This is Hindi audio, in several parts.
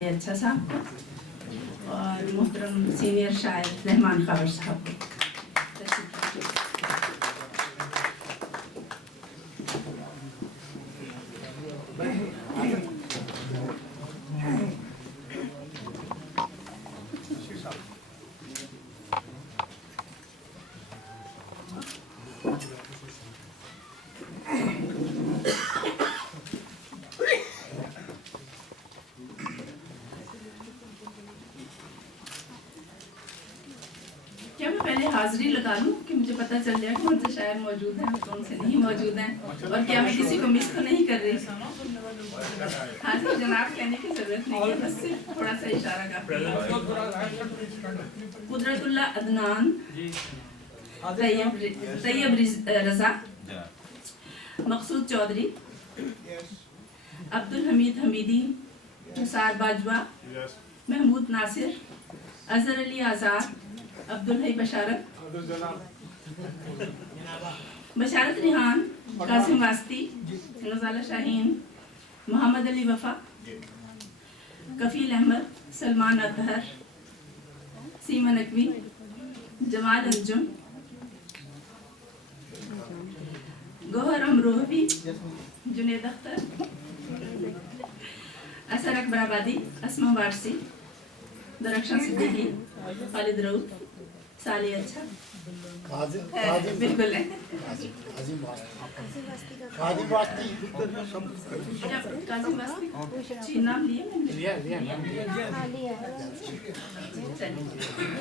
अच्छा साहब और मोहतरम सीनियर शायर रहमान खावर साहब को क्या मैं पहले हाजिरी लगा लूं कि मुझे पता चल जाए कौन से शायर मौजूद हैं कौन से नहीं मौजूद हैं और क्या मैं किसी को मिस तो नहीं कर रही। हाजिर जनाब कहने की जरूरत नहीं है, बस सिर्फ थोड़ा सा इशारा काफी है। कुदरतुल्ला अदनान, तैयब रजा, मकसूद चौधरी, अब्दुल हमीद हमीदी, निसार बाजवा, महमूद नासिर, अजहर अली आज़ाद, अब्दुल हई बशारत, बशारत रिहान, कासिम वास्ती, नज़ाला शाहीन, मोहम्मद अली वफा, कफील अहमद, सलमान अतहर, सीमा नकवी, जमाल अंजुम, गोहर अमरोहवी, जुनेद अख्तर, असर अकबर आबादी, अस्मा वारसी, दरख्शां सिद्दीकी, खालिद रऊफ, साली अच्छा बिल्कुल है। नाम लिए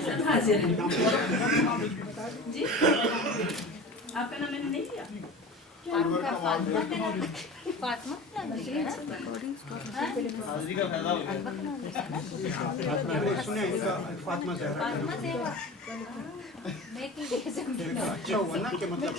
सब हाजिर हैं जी। आपका नाम मैंने नहीं लिया। अच्छा हुआ ना कि मतलब